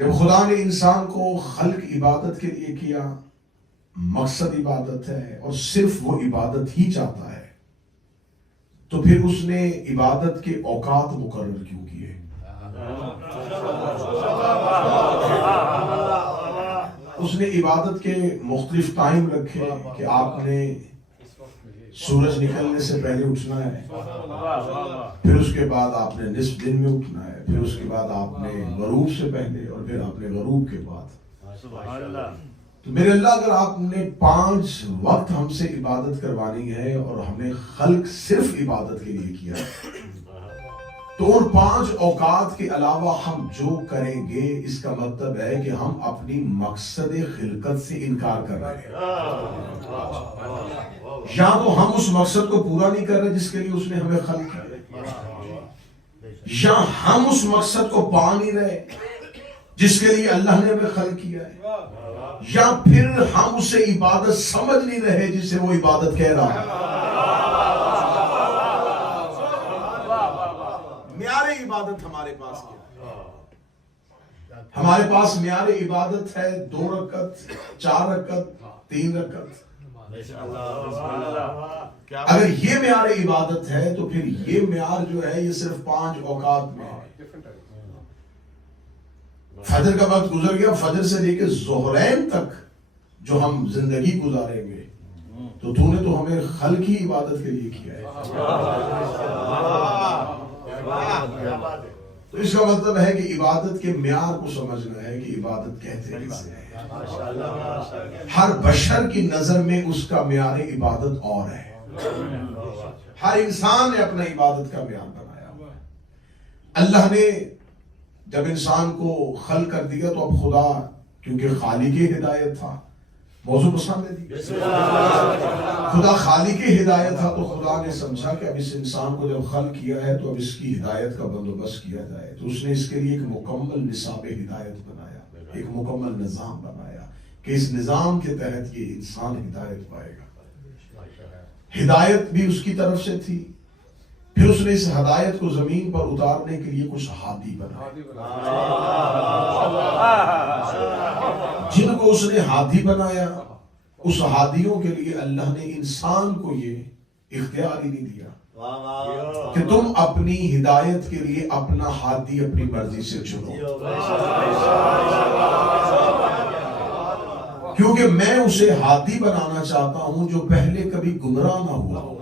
جب خدا نے انسان کو خلق عبادت کے لیے کیا، مقصد عبادت ہے اور صرف وہ عبادت ہی چاہتا ہے، تو پھر اس نے عبادت کے اوقات مقرر کیوں کیے؟ اس نے عبادت کے مختلف ٹائم رکھے کہ آپ نے سورج نکلنے سے پہلے اٹھنا ہے، پھر اس کے بعد آپ نے نصف دن میں اٹھنا ہے، پھر اس کے بعد آپ نے غروب سے پہلے، اور پھر آپ نے غروب کے بعد۔ تو میرے اللہ، اگر آپ نے 5 وقت ہم سے عبادت کروانی ہے اور ہمیں خلق صرف عبادت کے لیے کیا ہے، تو ان 5 اوقات کے علاوہ ہم جو کریں گے، اس کا مطلب ہے کہ ہم اپنی مقصد خلقت سے انکار کر رہے ہیں۔ یا تو ہم اس مقصد کو پورا نہیں کر رہے جس کے لیے اس نے ہمیں خلق کیا، یا ہم اس مقصد کو پا نہیں رہے جس کے لیے اللہ نے ہمیں خلق کیا ہے، یا پھر ہم اسے عبادت سمجھ نہیں رہے جسے وہ عبادت کہہ رہا ہے۔ معیار عبادت ہمارے پاس کیا ہے؟ ہمارے پاس معیار عبادت ہے 2 رکعت، 4 رکعت، 3 رکعت۔ اگر یہ معیار عبادت ہے تو پھر یہ معیار جو ہے یہ صرف 5 اوقات میں ہے۔ فجر کا وقت گزر گیا، فجر سے لے کے ظہرین تک جو ہم زندگی گزاریں گے، تو تو نے تو ہمیں خلق ہی عبادت کے لیے کیا ہے۔ تو اس کا مطلب ہے کہ عبادت کے معیار کو سمجھنا ہے کہ عبادت کہتے کسے ہیں۔ ہر بشر کی نظر میں اس کا معیار عبادت اور ہے۔ ہر انسان نے اپنا عبادت کا معیار بنایا ہوا ہے۔ اللہ نے جب انسان کو خلق کر دیا تو اب خدا، کیونکہ خالق ہدایت تھا، موضوع پسند ہے دی، خدا خالق ہدایت تھا، تو خدا نے سمجھا کہ اب اس انسان کو جب خلق کیا ہے تو اب اس کی ہدایت کا بندوبست کیا جائے، تو اس نے اس کے لیے ایک مکمل نصاب ہدایت بنایا، ایک مکمل نظام بنایا کہ اس نظام کے تحت یہ انسان ہدایت پائے گا۔ ہدایت بھی اس کی طرف سے تھی، پھر اس نے اس ہدایت کو زمین پر اتارنے کے لیے کچھ ہادی بنائے، جن کو اس نے ہادی بنایا۔ اس ہادیوں کے لیے اللہ نے انسان کو یہ اختیار ہی نہیں دیا کہ تم اپنی ہدایت کے لیے اپنا ہادی اپنی مرضی سے چنو، کیونکہ میں اسے ہادی بنانا چاہتا ہوں جو پہلے کبھی گمراہ نہ ہوا ہو،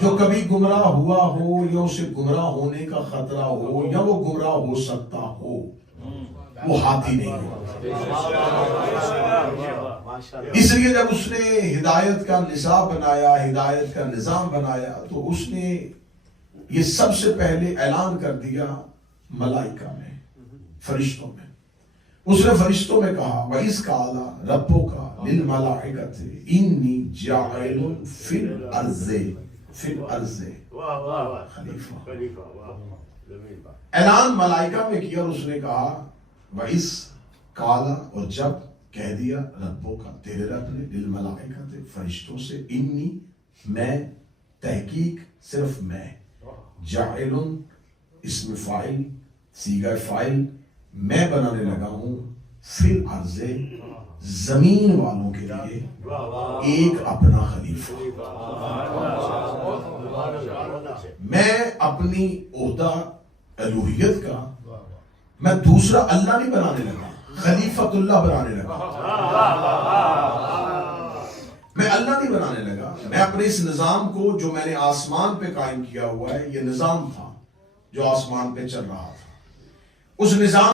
جو کبھی گمراہ ہوا ہو یا اسے گمراہ ہونے کا خطرہ ہو یا وہ گمراہ ہو سکتا ہو، وہ ہادی نہیں ہو۔ اس لیے جب اس نے ہدایت کا نصاب بنایا، ہدایت کا نظام بنایا، تو اس نے یہ سب سے پہلے اعلان کر دیا ملائکہ میں، فرشتوں میں۔ اس نے فرشتوں میں کہا وَإِذْ قَالَ رَبُّكَ لِلْمَلَائِكَةِ إِنِّي جَاعِلٌ فِي الْأَرْضِ خلیفہ۔ اعلان ملائکہ میں کیا، اور اس نے کہا وَإِذْ قَالَ، اور جب کہہ دیا رَبُّكَ، تیرے رب نے، لِلْمَلَائِكَةِ، فرشتوں سے، إِنِّي، میں، تحقیق صرف میں، جَاعِلٌ اسم فاعل، صیغہ فاعل، میں بنانے لگا ہوں، فی الارض، زمین والوں کے لیے ایک اپنا خلیفہ۔ میں اپنی عہدہ الوہیت کا میں دوسرا اللہ نہیں بنانے لگا، خلیفۃ اللہ بنانے لگا۔ میں اللہ نہیں بنانے لگا، میں اپنے اس نظام کو جو میں نے آسمان پہ قائم کیا ہوا ہے، یہ نظام تھا جو آسمان پہ چل رہا تھا، اس نظام